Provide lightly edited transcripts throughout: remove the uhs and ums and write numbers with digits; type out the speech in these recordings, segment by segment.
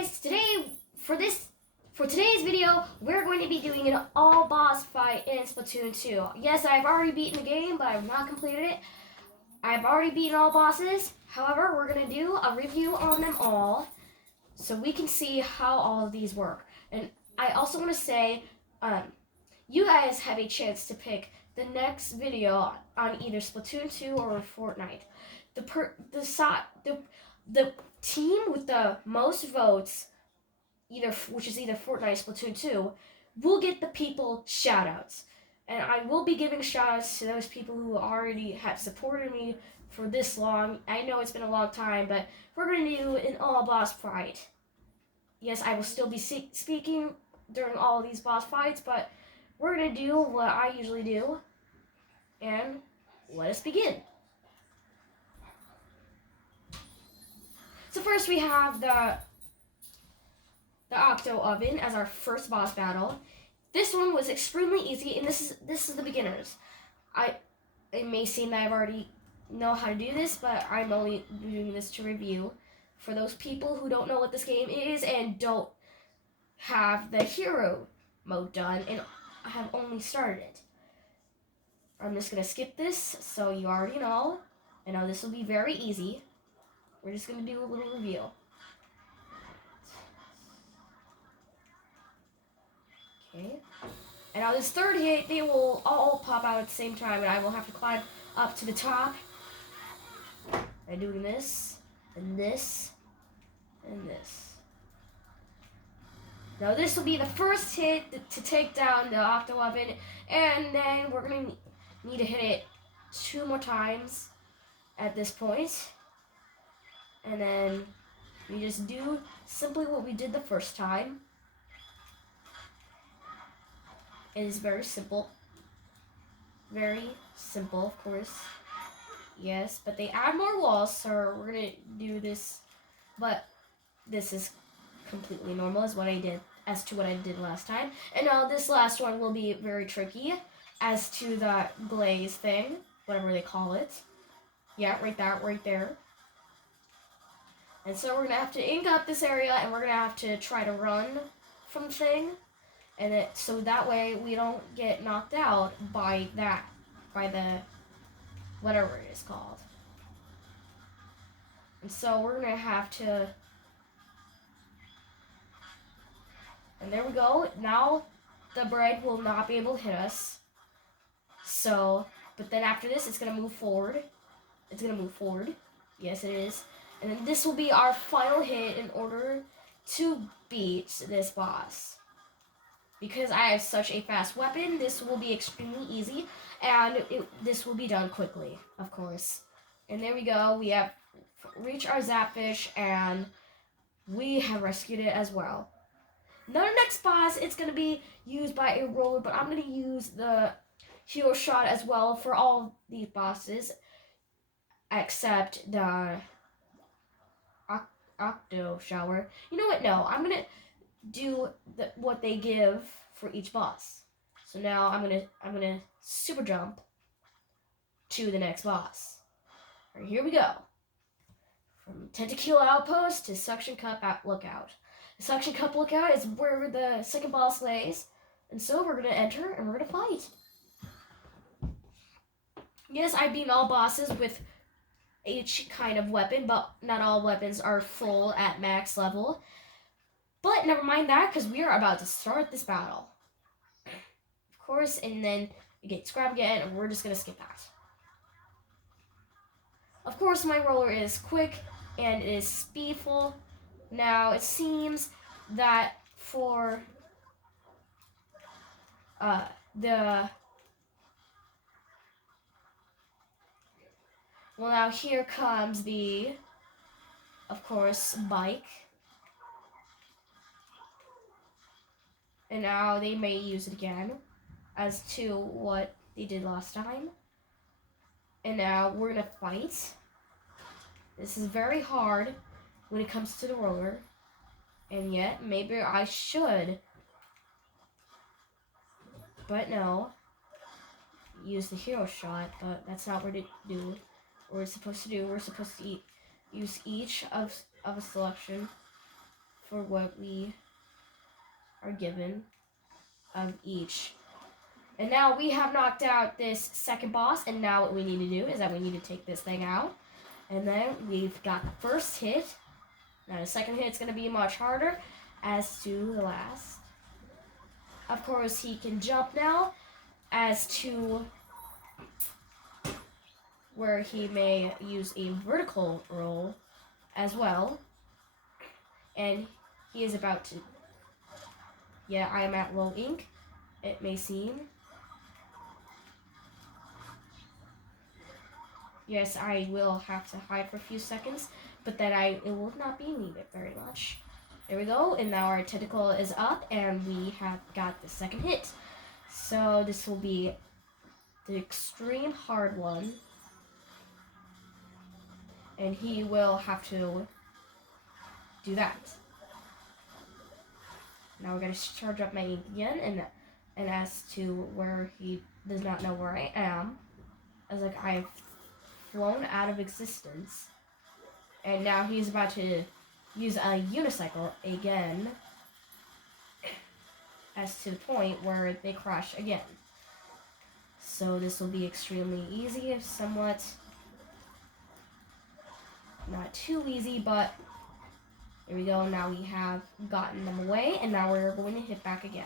guys, for today's video, we're going to be doing an all boss fight in Splatoon 2. Yes, I've already beaten the game, but I've not completed it. I've already beaten all bosses. However, we're going to do a review on them all so we can see how all of these work. And I also want to say, you guys have a chance to pick the next video on either Splatoon 2 or Fortnite. The team with the most votes, which is either Fortnite or Splatoon 2, will get the people shoutouts. And I will be giving shoutouts to those people who already have supported me for this long. I know it's been a long time, but we're going to do an all boss fight. Yes, I will still be speaking during all of these boss fights, but we're going to do what I usually do. And let us begin. So first we have the Octo Oven as our first boss battle. This one was extremely easy, and this is the beginners. It may seem that I've already know how to do this, but I'm only doing this to review for those people who don't know what this game is and don't have the hero mode done and have only started it. I'm just gonna skip this so you already know. I know this will be very easy. We're just going to do a little review. Okay. And on this third hit, they will all pop out at the same time, and I will have to climb up to the top. By doing this, and this, and this. Now this will be the first hit to take down the Octo Oven, and then we're going to need to hit it 2 more times at this point. And then we just do simply what we did the first time. It is very simple. Very simple, of course. Yes, but they add more walls, so we're going to do this. But this is completely normal as to what I did last time. And now this last one will be very tricky as to the glaze thing, whatever they call it. Yeah, right there. And so we're going to have to ink up this area, and we're going to have to try to run from the thing. And so that way we don't get knocked out by the whatever it is called. And so we're going to have to, and there we go. Now the bread will not be able to hit us. So, but then after this, it's going to move forward. Yes, it is. And then this will be our final hit in order to beat this boss. Because I have such a fast weapon, this will be extremely easy, and this will be done quickly, of course. And there we go, we have reached our Zapfish, and we have rescued it as well. Now the next boss, it's going to be used by a roller, but I'm going to use the hero shot as well for all these bosses, except the Octo Shower. You know what? No, I'm gonna do what they give for each boss. So now I'm gonna super jump to the next boss. All right, here we go. From Tentacle Outpost to Suction Cup Lookout. The Suction Cup Lookout is where the second boss lays, and so we're gonna enter and we're gonna fight. Yes, I've beaten all bosses with each kind of weapon, but not all weapons are full at max level. But never mind that, because we are about to start this battle. Of course, and then you get scrap again, and we're just going to skip that. Of course, my roller is quick, and it is speedful. Now, it seems that for well, now here comes the, of course, bike. And now they may use it again as to what they did last time. And now we're going to fight. This is very hard when it comes to the roller. And yet, maybe I should. But no. Use the hero shot, but that's not what we're supposed to do. We're supposed to use each of a selection for what we are given of each. And now we have knocked out this second boss, and now what we need to do is that we need to take this thing out. And then we've got the first hit. Now the second hit's going to be much harder as to the last. Of course, he can jump now as to where he may use a vertical roll as well. And he is about to... Yeah, I am at low ink, it may seem. Yes, I will have to hide for a few seconds, but then it will not be needed very much. There we go, and now our tentacle is up, and we have got the second hit. So this will be the extreme hard one. And he will have to do that. Now we're going to charge up my ink again, and as to where he does not know where I am, as like I have flown out of existence, and now he's about to use a unicycle again, as to the point where they crash again. So this will be extremely easy, if somewhat not too easy, but here we go. Now we have gotten them away, and now we're going to hit back again.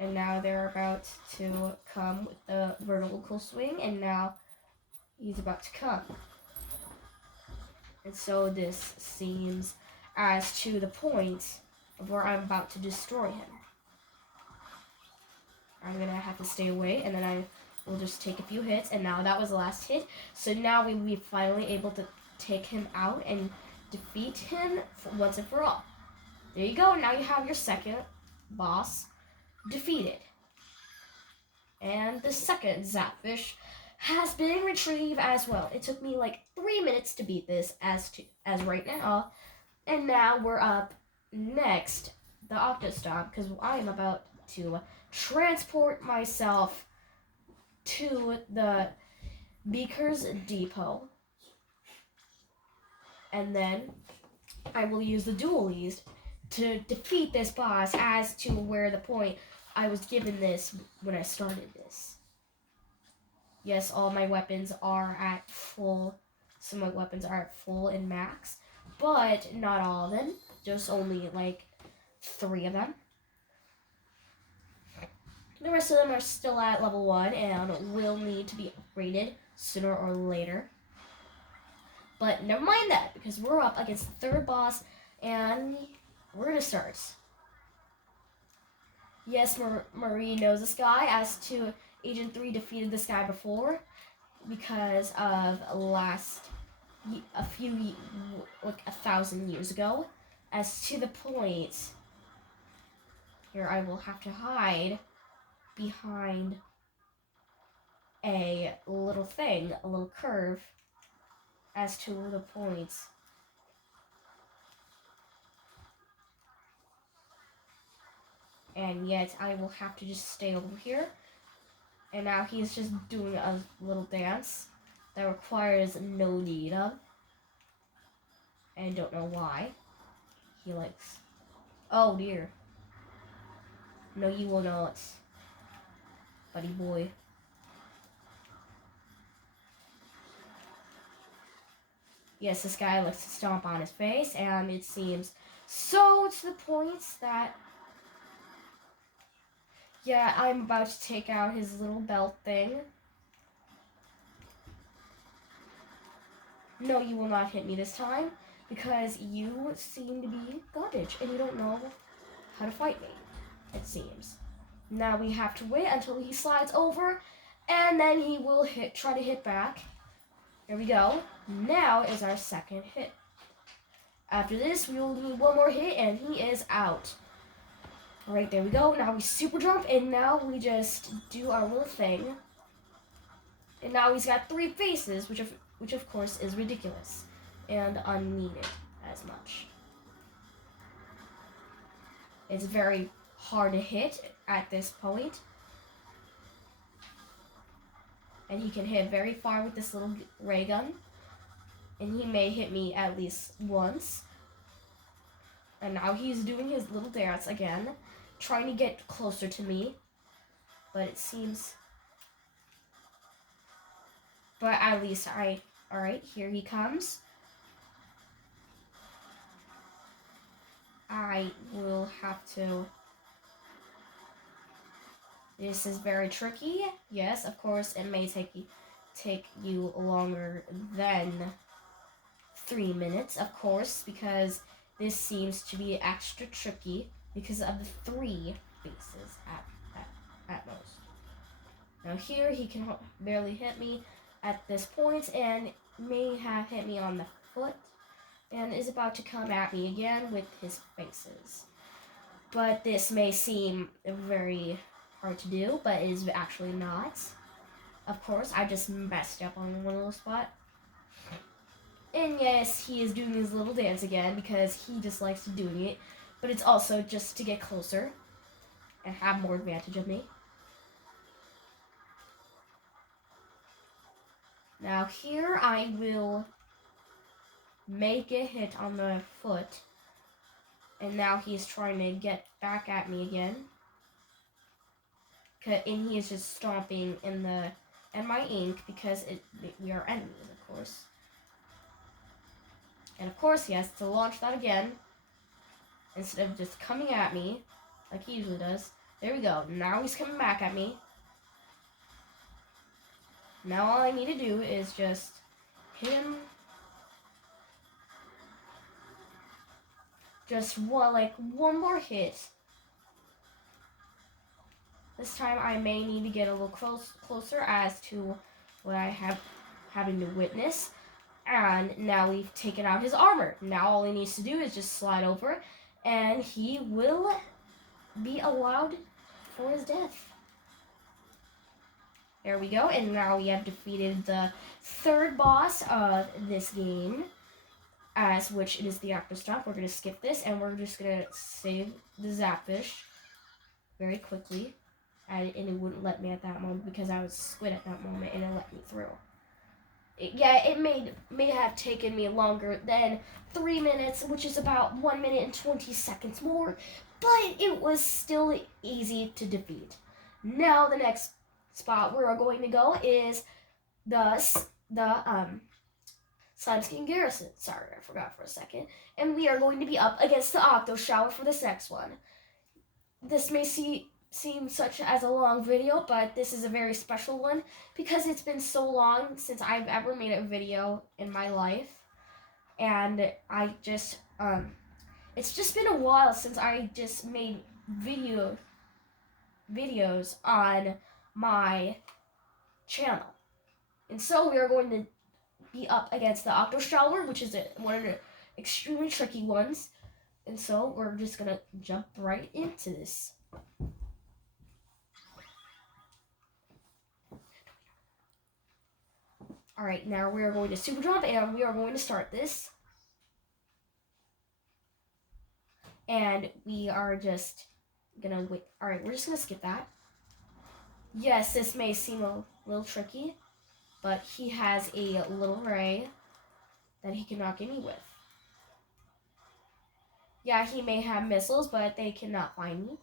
And now they're about to come with the vertical swing, and now he's about to come. And so this seems as to the point of where I'm about to destroy him. I'm going to have to stay away, and then I will just take a few hits, and now that was the last hit. So now we will be finally able to take him out and defeat him once and for all. There you go. Now you have your second boss defeated. And the second Zapfish has been retrieved as well. It took me like 3 minutes to beat this as right now. And now we're up next, the Octostomp, because I am about to transport myself to the Beaker's Depot. And then I will use the dualies to defeat this boss as to where the point I was given this when I started this. Yes, all my weapons are at full. Some of my weapons are at full and max, but not all of them. Just only like 3 of them. The rest of them are still at level 1 and will need to be upgraded sooner or later. But never mind that, because we're up against the third boss, and we're going to start. Yes, Marie knows this guy, as to Agent 3 defeated this guy before, because of a few, like 1,000 years ago. As to the point, here I will have to hide behind a little thing, a little curve, as to the points. And yet I will have to just stay over here. And now he's just doing a little dance that requires no need of. And I don't know why. He likes... Oh dear. No, you will not, buddy boy. Yes, this guy likes to stomp on his face, and it seems so to the point that... Yeah, I'm about to take out his little belt thing. No, you will not hit me this time, because you seem to be garbage, and you don't know how to fight me, it seems. Now we have to wait until he slides over, and then he will try to hit back. There we go. Now is our second hit. After this, we will do one more hit, and he is out. Alright, there we go. Now we super jump, and now we just do our little thing. And now he's got 3 faces, which of course is ridiculous and unneeded as much. It's very hard to hit at this point. And he can hit very far with this little ray gun. And he may hit me at least once. And now he's doing his little dance again, trying to get closer to me. But it seems... But at least Alright, here he comes. I will have to... This is very tricky. Yes, of course, it may take you longer than 3 minutes, of course, because this seems to be extra tricky because of the 3 faces at most. Now here, he can barely hit me at this point and may have hit me on the foot and is about to come at me again with his faces. But this may seem very hard to do, but it is actually not. Of course, I just messed up on one little spot. And yes, he is doing his little dance again because he just likes doing it. But it's also just to get closer and have more advantage of me. Now here I will make a hit on the foot. And now he's trying to get back at me again. And he is just stomping in my ink because we are enemies, of course. And of course he has to launch that again instead of just coming at me like he usually does. There we go. Now he's coming back at me. Now all I need to do is just hit him. Just one more hit. This time I may need to get a little closer as to what I have having to witness. And now we've taken out his armor. Now all he needs to do is just slide over and he will be allowed for his death. There we go. And now we have defeated the 3rd boss of this game, as which it is the Octo Stomp. We're going to skip this and we're just going to save the Zapfish very quickly. And it wouldn't let me at that moment because I was squid at that moment and it let me through. It may have taken me longer than 3 minutes, which is about 1 minute and 20 seconds more, but it was still easy to defeat. Now the next spot we're going to go is the Slimeskin Garrison. Sorry, I forgot for a second. And we are going to be up against the Octo Shower for this next one. This may seem such as a long video, but this is a very special one because it's been so long since I've ever made a video in my life, and it's just been a while since I just made videos on my channel. And so we are going to be up against the Octo Shower, which is one of the extremely tricky ones, and so we're just gonna jump right into this. Alright, now we are going to super jump and we are going to start this. And we are just gonna wait. Alright, we're just gonna skip that. Yes, this may seem a little tricky, but he has a little ray that he cannot get me with. Yeah, he may have missiles, but they cannot find me.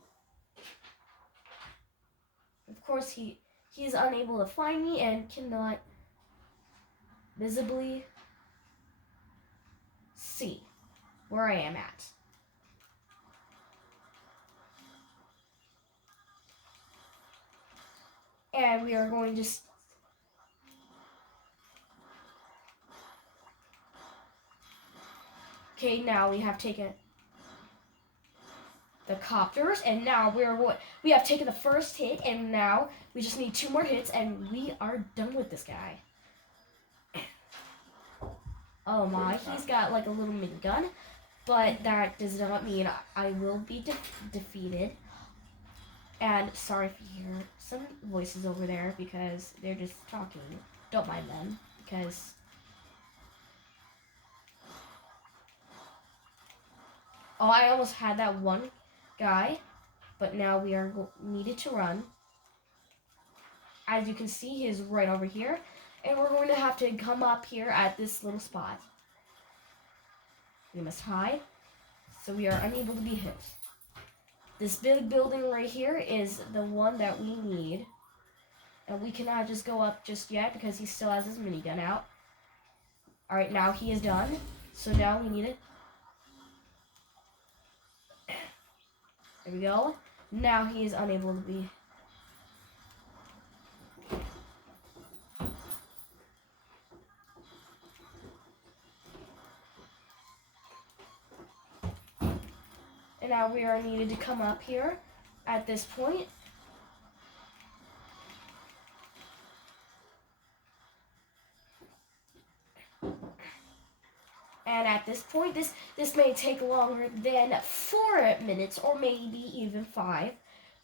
Of course, he is unable to find me and cannot visibly see where I am at. And we are going to okay, now we have taken the copters, and now we have taken the first hit, and now we just need 2 more hits, and we are done with this guy. Oh my, he's got like a little minigun, but that does not mean I will be defeated. And sorry if you hear some voices over there because they're just talking. Don't mind them because I almost had that one guy, but now we are needed to run. As you can see, he is right over here. And we're going to have to come up here at this little spot. We must hide. So we are unable to be hit. This big building right here is the one that we need. And we cannot just go up just yet because he still has his minigun out. Alright, now he is done. So now we need it. There we go. Now he is unable to be. And now we are needed to come up here at this point. And at this point, this may take longer than 4 minutes or maybe even 5.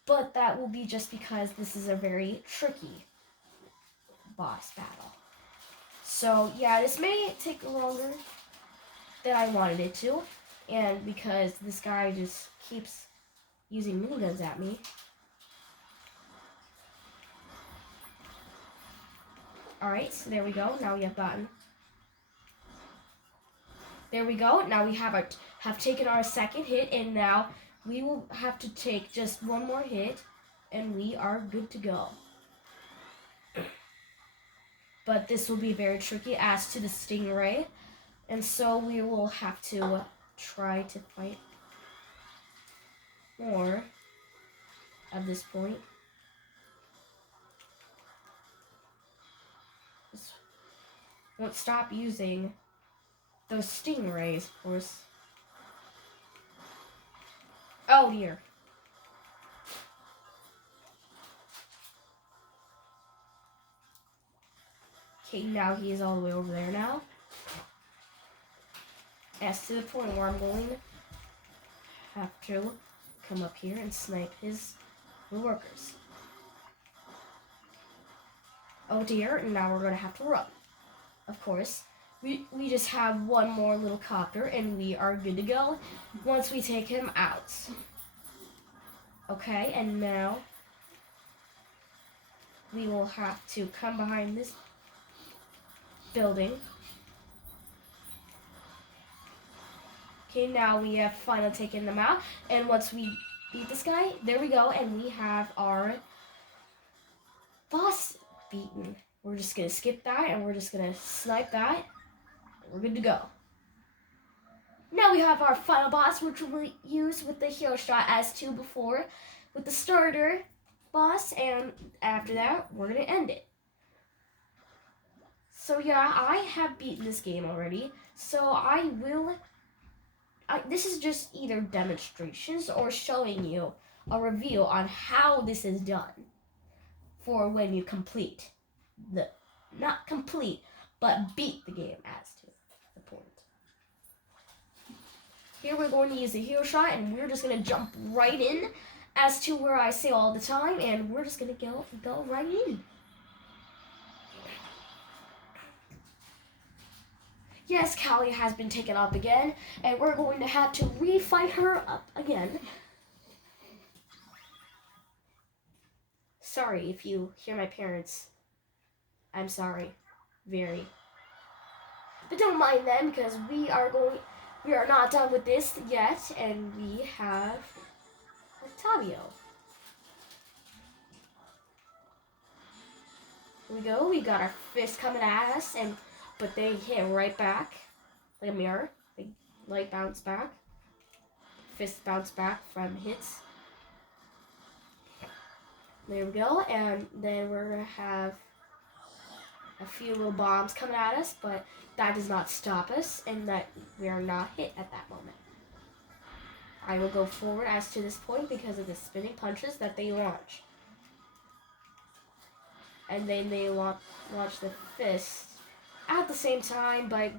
But that will be just because this is a very tricky boss battle. So yeah, this may take longer than I wanted it to. And because this guy just keeps using miniguns at me. Alright, so there we go. Now we have gotten. There we go. Now we have taken our second hit, and now we will have to take just one more hit, and we are good to go. But this will be very tricky as to the stingray, and so we will have to try to fight more at this point. Just won't stop using those stingrays, of course. Oh dear. Okay, now he is all the way over there now. As to the point where I'm going to have to come up here and snipe his workers. Oh dear, and now we're going to have to run. Of course. We just have one more little copter and we are good to go once we take him out. Okay, and now we will have to come behind this building. Okay, now we have finally taken them out, and once we beat this guy, there we go, and we have our boss beaten. We're just gonna skip that and we're just gonna snipe that. We're good to go. Now we have our final boss, which we'll use with the hero shot as to before with the starter boss, and after that, we're gonna end it. So yeah, I have beaten this game already, so this is just either demonstrations or showing you a review on how this is done for when you complete not complete, but beat the game as to the point. Here we're going to use the hero shot, and we're just going to jump right in as to where I say all the time, and we're just going to go right in. Yes, Callie has been taken up again, and we're going to have to re-fight her up again. Sorry if you hear my parents. I'm sorry. Very. But don't mind them, because we are not done with this yet, and we have Octavio. Here we go. We got our fist coming at us, but they hit right back like a mirror. They like bounce back. Fist bounce back from hits. There we go, and then we're gonna have a few little bombs coming at us, but that does not stop us, and that we are not hit at that moment. I will go forward as to this point because of the spinning punches that they launch. And then they launch the fist at the same time, but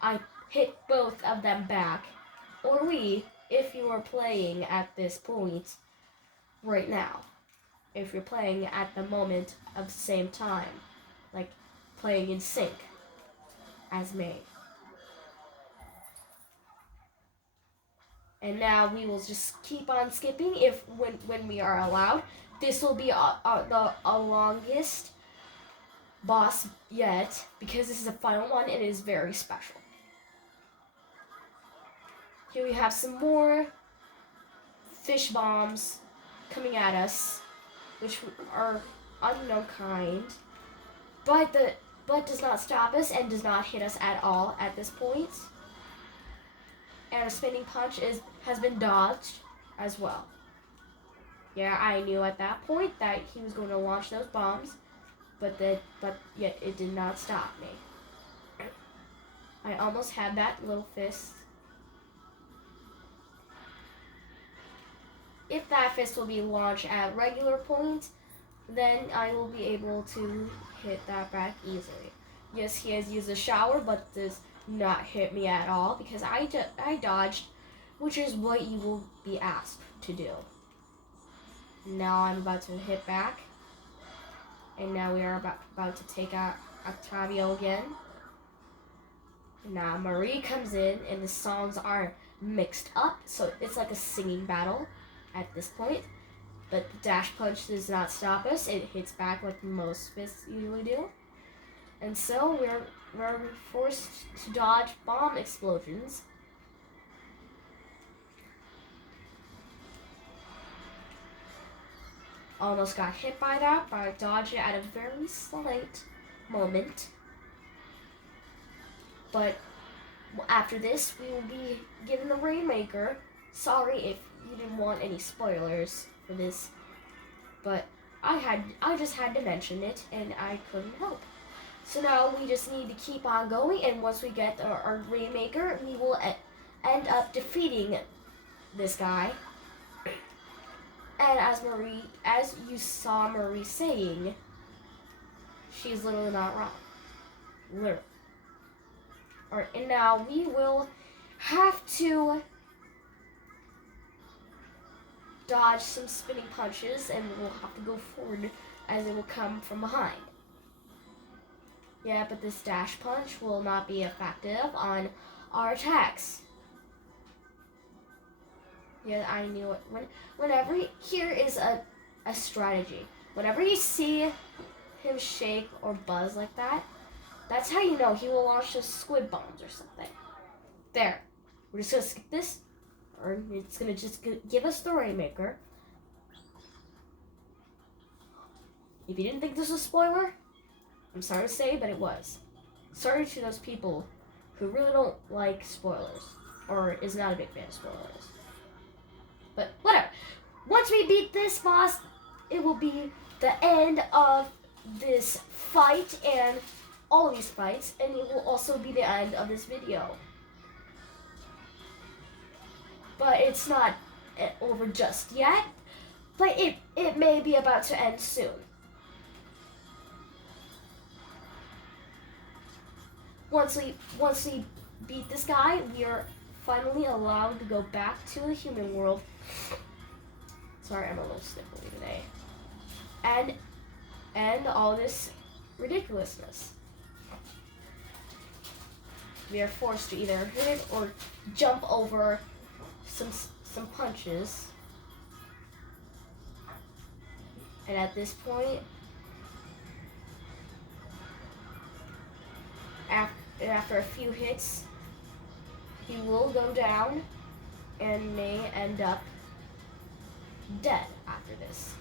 I hit both of them back. Or if you are playing at this point right now. If you're playing at the moment of the same time. Like playing in sync as me. And now we will just keep on skipping when we are allowed. This will be the longest boss yet, because this is the final one and it is very special. Here we have some more fish bombs coming at us, which are unknown kind, but does not stop us and does not hit us at all at this point. And a spinning punch has been dodged as well. Yeah, I knew at that point that he was going to launch those bombs, but yet it did not stop me. I almost had that little fist. If that fist will be launched at regular points, then I will be able to hit that back easily. Yes, he has used a shower, but does not hit me at all because I dodged, which is what you will be asked to do. Now I'm about to hit back, and now we are about to take out Octavio again. Now Marie comes in, and the songs are mixed up, so it's like a singing battle at this point. But the dash punch does not stop us. It hits back like most fists usually do. And so we're forced to dodge bomb explosions. Almost got hit by that, but I dodged it at a very slight moment. But after this, we will be given the Rainmaker. Sorry if you didn't want any spoilers for this, but I just had to mention it, and I couldn't help. So now we just need to keep on going, and once we get our Rainmaker, we will end up defeating this guy. And as you saw Marie saying, she's literally not wrong. Literally. Alright, and now we will have to dodge some spinning punches, and we'll have to go forward as it will come from behind. Yeah, but this dash punch will not be effective on our attacks. Yeah, I knew it. Whenever here is a strategy. Whenever you see him shake or buzz like that, that's how you know he will launch the squid bombs or something. There. We're just going to skip this, or it's going to just give us the Rainmaker. If you didn't think this was a spoiler, I'm sorry to say, but it was. Sorry to those people who really don't like spoilers, or is not a big fan of spoilers. But whatever. Once we beat this boss, it will be the end of this fight and all these fights, and it will also be the end of this video. But it's not over just yet, but it may be about to end soon. Once we beat this guy, we are finally allowed to go back to the human world. Sorry, I'm a little sniffly today. And end all this ridiculousness. We are forced to either hit or jump over some punches. And at this point, after a few hits, he will go down and may end up dead after this.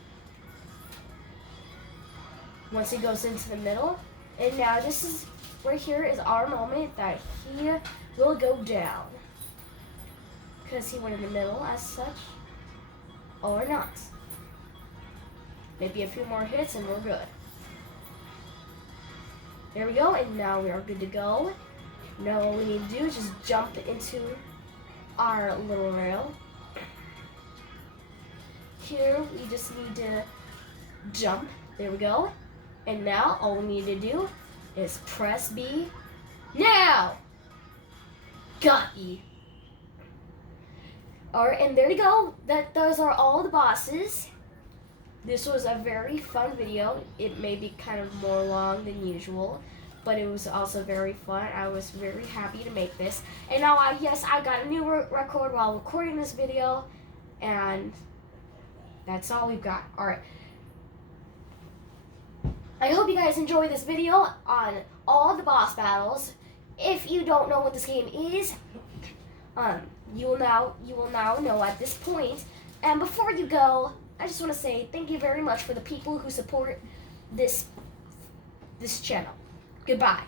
Once he goes into the middle, and now this is right here is our moment that he will go down. Because he went in the middle as such, or not. Maybe a few more hits and we're good. There we go, and now we are good to go. Now all we need to do is just jump into our little rail. Here we just need to jump. There we go. And now all we need to do is press B. Now! Got you. Alright, and there you go. Those are all the bosses. This was a very fun video. It may be kind of more long than usual, but it was also very fun. I was very happy to make this. And now, I got a new record while recording this video, and that's all we've got. Alright. I hope you guys enjoyed this video on all the boss battles. If you don't know what this game is, You will now know at this point. And before you go, I just want to say thank you very much for the people who support this channel. Goodbye.